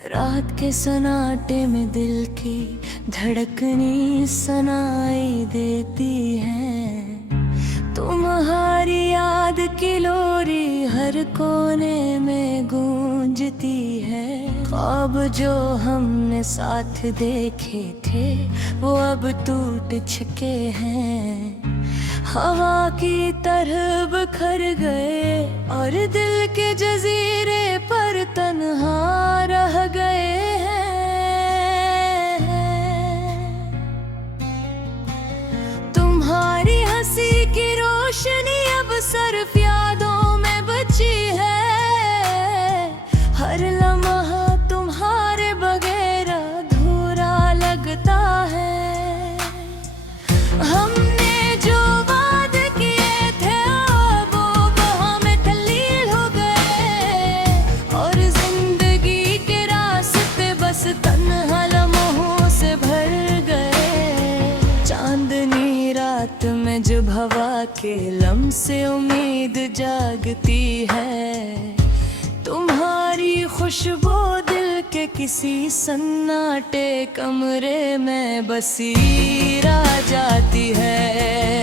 रात के सन्नाटे में दिल की धड़कनी सुनाई देती है। तुम्हारी याद की लोरी हर कोने में गूंजती है। ख्वाब जो हमने साथ देखे थे वो अब टूट चुके हैं। हवा की तरह बिखर गए और दिल के जजीरे पर तन्हा रह गए हैं। तुम्हारी हंसी की रोशनी अब सिर्फ यादों में बची है। हर लम्हा तुम्हारे बगैर अधूरा लगता है। हमने जो वादे किए थे वो हमें तल्लील हो गए और जिंदगी के रास्ते बस तन्हा लम्हों से भर गए। चांदनी रात में जब हवा के लम्हे उम्मीद जागती है। तुम्हारी खुशबू दिल के किसी सन्नाटे कमरे में बसी रह जाती है।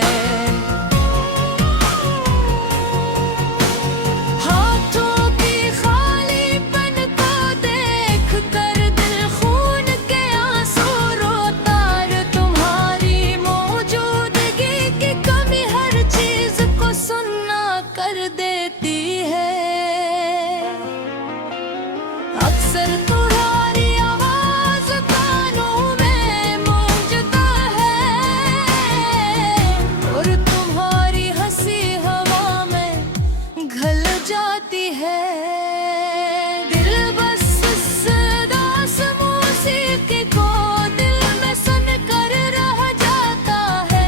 हाथों की खालीपन को देख कर दिल खून के आंसू रोता है। तुम्हारी मौजूदगी की कमी हर चीज को सुनना कर देती है। अक्सर तुम्हारी आवाज कानों में गूंजता है और तुम्हारी हंसी हवा में घुल जाती है। दिल बस इस उदास मौसीकी को दिल में सुनकर रह जाता है।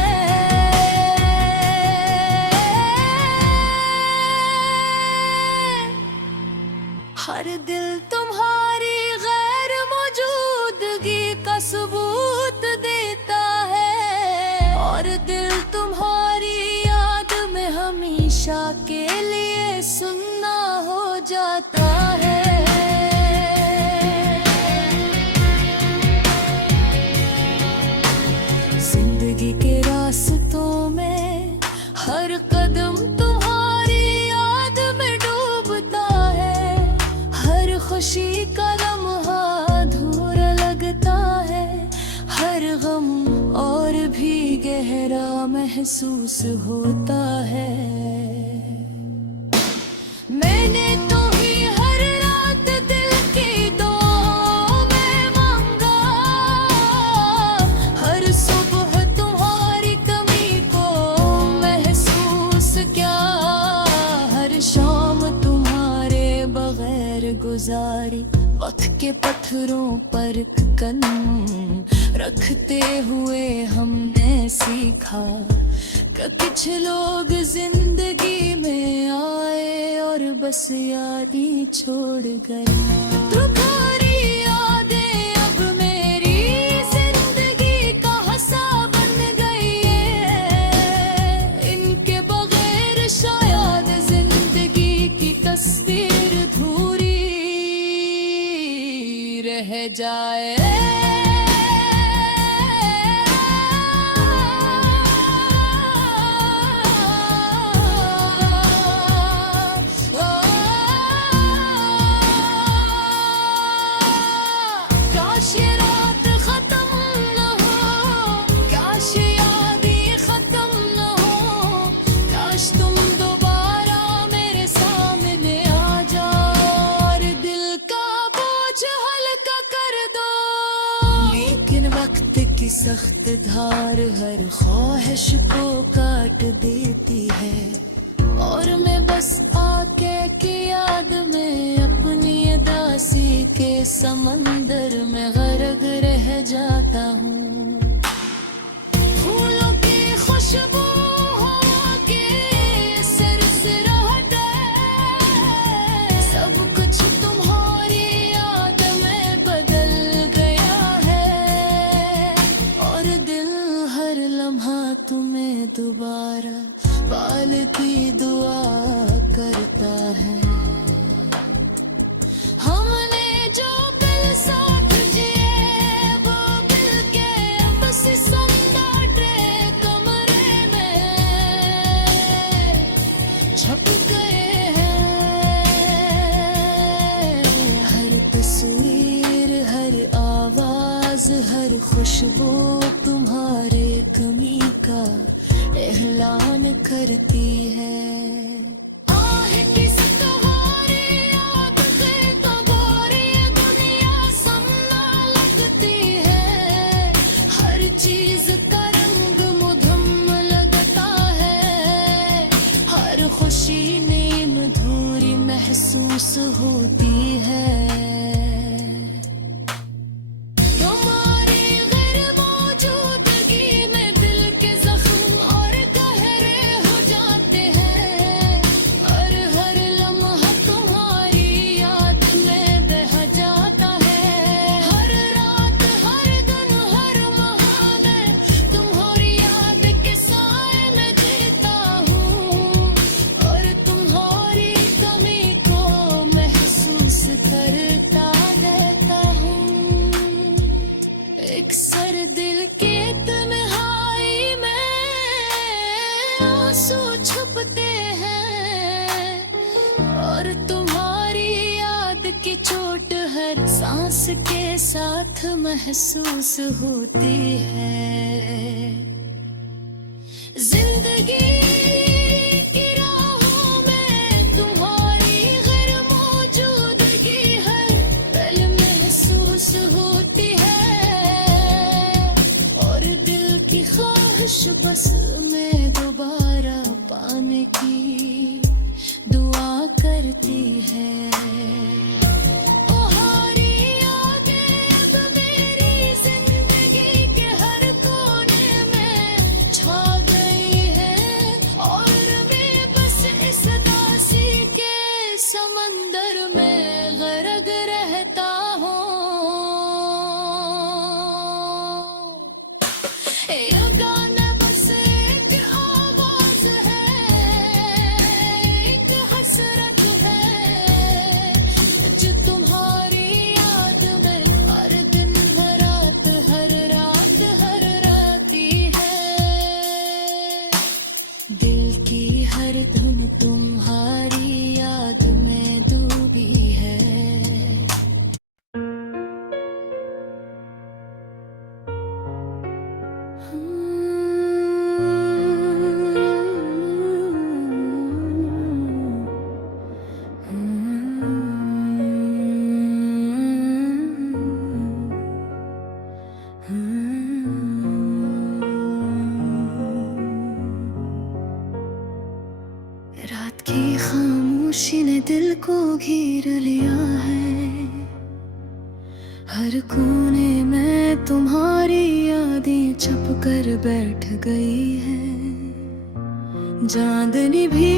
हर दिल तुम्हारी गैर मौजूदगी का सबूत देता है और दिल तुम्हारी याद में हमेशा के लिए सुन्ना हो जाता है। जिंदगी के रास्तों में हर कदम तुम्हारी याद में डूबता है। हर खुशी का लम्हा अधूरा लगता है। हर गम और भी गहरा महसूस होता है। मैंने तो ही हर रात दिल की दुआ में मांगा। हर सुबह तुम्हारी कमी को महसूस किया। हर शाम तुम्हारे बगैर गुजारी। वक्त के पत्थरों पर कदम रखते हुए हमने सीखा कि कुछ लोग जिंदगी में आए और बस याद ही छोड़ गए। तुम्हारी यादें अब मेरी जिंदगी का हिस्सा बन गई है। इनके बगैर शायद जिंदगी की तस्वीर अधूरी रह जाए। काश ये रात खत्म न हो, काश ये यादें खत्म न हो। काश तुम दोबारा मेरे सामने आ जाओ और दिल का बोझ हल्का कर दो। लेकिन वक्त की सख्त धार हर ख्वाहिश को काट देती है और मैं बस आके की याद में अपनी दासी के समंदर में गर्क रह जाता हूँ। फूलों की खुशबू हवा के सिरसिराहट है। सब कुछ तुम्हारी याद में बदल गया है और दिल हर लम्हा तुम्हें दोबारा पालती दुआ करता है। हमने जो पल खुशबू तुम्हारे कमी का एहलान करती है। आह किस तुम्हारी याद से कबारी दुनिया समना लगती है। हर चीज का रंग मुधम लगता है। हर खुशी नीम धूरी महसूस होती है। सर दिल के तन्हाई में आंसू छुपते हैं। और तुम्हारी याद की चोट हर सांस के साथ महसूस होती है। जिंदगी की राहों में तुम्हारी गैर मौजूदगी हर पल महसूस होती है। की ख्वाहिश बस मैं दोबारा पाने की दुआ करती है। तुम्हारी यादें अब मेरी जिंदगी के हर कोने में छा गई है। और मैं बस इस दासी के समंदर में गरक रहता हूँ। ये गाना बस एक आवाज है, एक हसरत है जो तुम्हारी याद में हर दिन हर रात हर राती है। दिल की हर धुन तुम्हारी याद में डूबी है। रात की खामोशी ने दिल को घेर लिया है। हर कोने में तुम्हारी यादें छुप कर बैठ गई है। चांदनी भी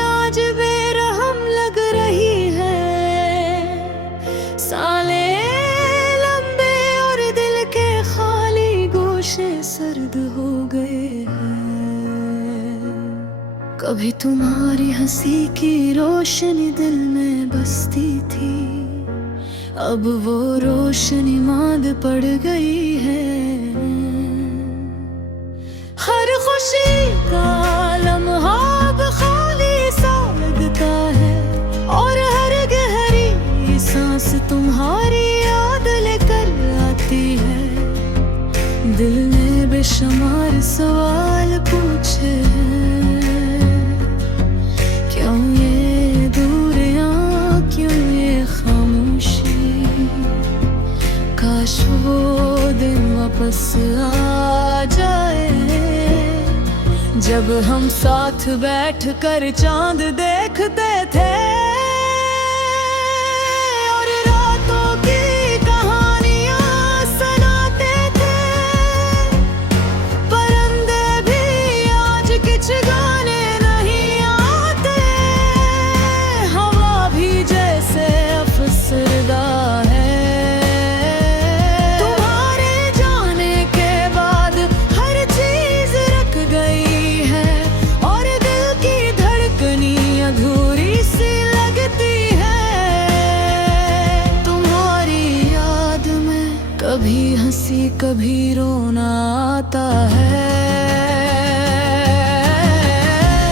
आज बेरहम लग रही है। साले लंबे और दिल के खाली गोशे सर्द हो गए हैं। कभी तुम्हारी हंसी की रोशनी दिल में बसती थी। अब वो रोशनी मांद पड़ गई है। हर खुशी का लम्हा अब खाली सा लगता है। और हर गहरी सांस तुम्हारी याद लेकर आती है। दिल ने बेशुमार सवाल पूछे हैं। क्यों ये दूरियां, क्यों ये खामोशी। काश वो दिन वापस आ जाए जब हम साथ बैठ कर चांद देखते थे। और रातों की कहानियां सुनाते थे। परिंदे भी आज कुछ गाने नहीं आते। हवा भी जैसे अफसरदा है। तुम्हारे जाने के बाद हर चीज रख गई है। और दिल की धड़कनी अधूरी सी लगती है। तुम्हारी याद में कभी हंसी कभी रोना आता है।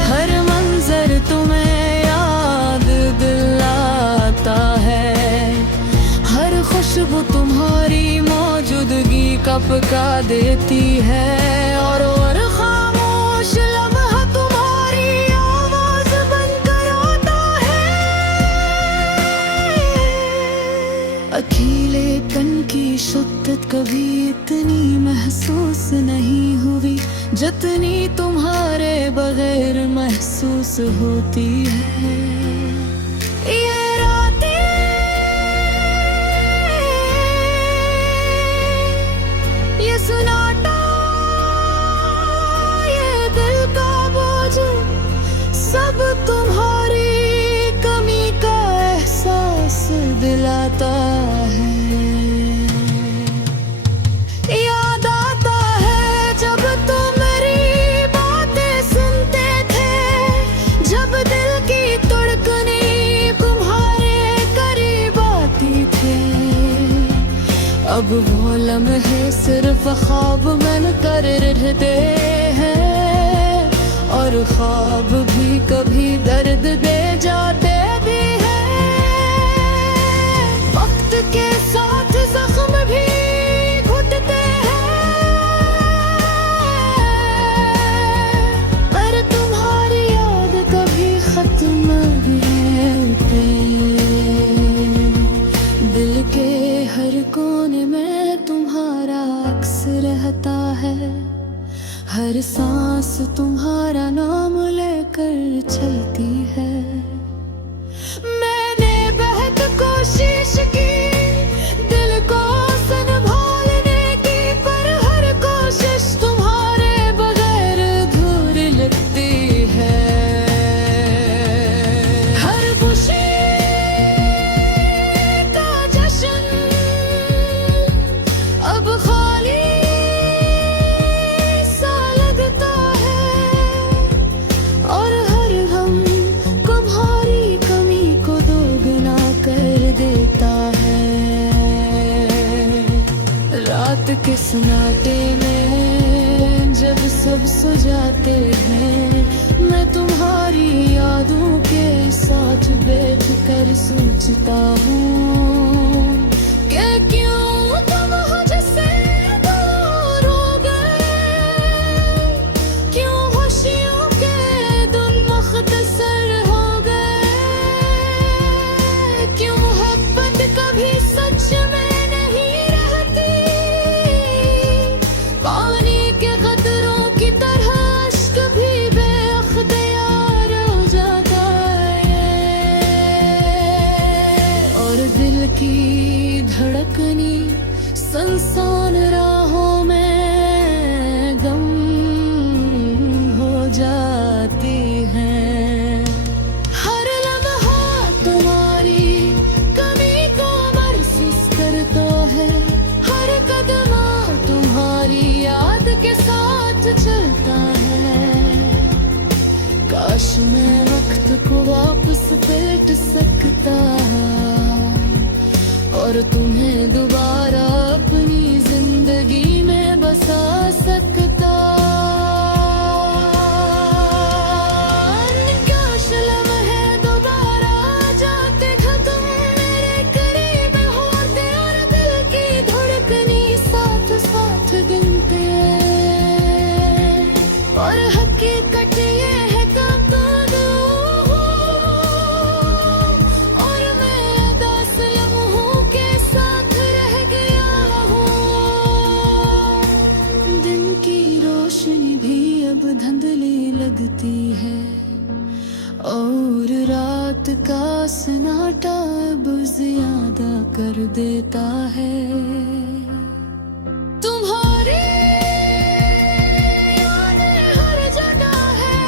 हर मंजर तुम्हें याद दिलाता है। हर खुशबू तुम्हारी मौजूदगी कपका देती है और खामोश लम्हा तुम्हारी आवाज बनकर आता है। अकेलेपन की शिद्दत कभी इतनी महसूस नहीं हुई जितनी तुम्हारे बगैर महसूस होती है। ये रातें, ये सन्नाटा, ये दिल का बोझ, सब तुम्हारी कमी का एहसास दिलाता है। याद आता है जब तुम मेरी बातें सुनते थे, जब दिल की धड़कनें तुम्हारे करीब आती थे। अब वो लम्हे सिर्फ ख्वाब बनकर रहते हैं और ख्वाब भी कभी दर्द दे जाते भी हैं। वक्त के साथ जख्म भी घुटते हैं, पर तुम्हारी याद कभी खत्म नहीं होती। दिल के हर कोने में तुम्हारा अक्स रहता है, हर सांस तुम्हारा नाम लेकर चलती है। मैंने बहुत कोशिश की दिल को संभालने की, पर हर कोशिश तुम्हारे बगैर अधूरी लगती है। हर खुशी का जश्न अब खाली सा लगता है और हर गम तुम्हारी कमी को दोगुना कर देता है। रात के सन्नाटे में जब सब सो जाते हैं, मैं तुम्हारी यादों के साथ बैठ कर सोचता हूँ कि क्यों तुम मुझसे दूर हो गए, क्यों खुशियों के दिन मुख्तसर हो गए, क्यों मोहब्बत कभी सच में नहीं रहती, पानी के कतरों की तरह अश्क भी बेअख्तियार हो जाता है। और दिल की धड़कनी संसान राहों में गम हो जाती है। हर लम्हा तुम्हारी कमी को महसूस करता है, हर कदम तुम्हारी याद के साथ चलता है। काश मैं वक्त को वापस पलट सकता और तुम्हें दोबारा अपनी जिंदगी में बसा सकता। काश लम्हे दोबारा आ जाते, खत्म मेरे करीब होते और दिल की धड़कनी साथ साथ गिनते। और हकीकत ये है कब और मैं उदास लम्हों के साथ रह गया हूँ। दिन की रोशनी भी अब धुंधली लगती है और रात का सन्नाटा अब ज्यादा कर देता है। तुम्हारी यादें हर जगह है,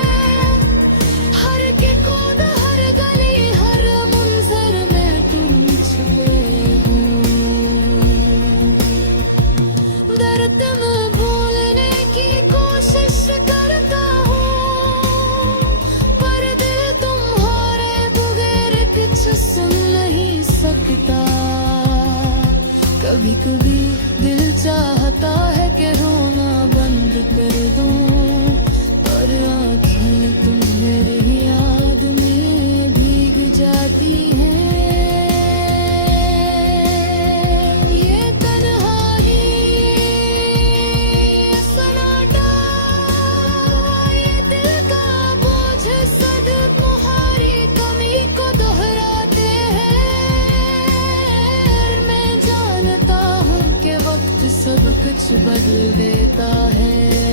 हर की कूद, हर गली, हर मंजर में तुम छुपे हो। दर्द में भूलने की कोशिश करता हूँ, पर दिल तुम्हारे बगैर कुछ सुन नहीं सकता। कभी कभी दिल चाहता है कि रोना बंद कर दूं, पर आँखें तुम मेरी याद में भीग जाती हैं। ये तन्हाई कुछ बदल देता है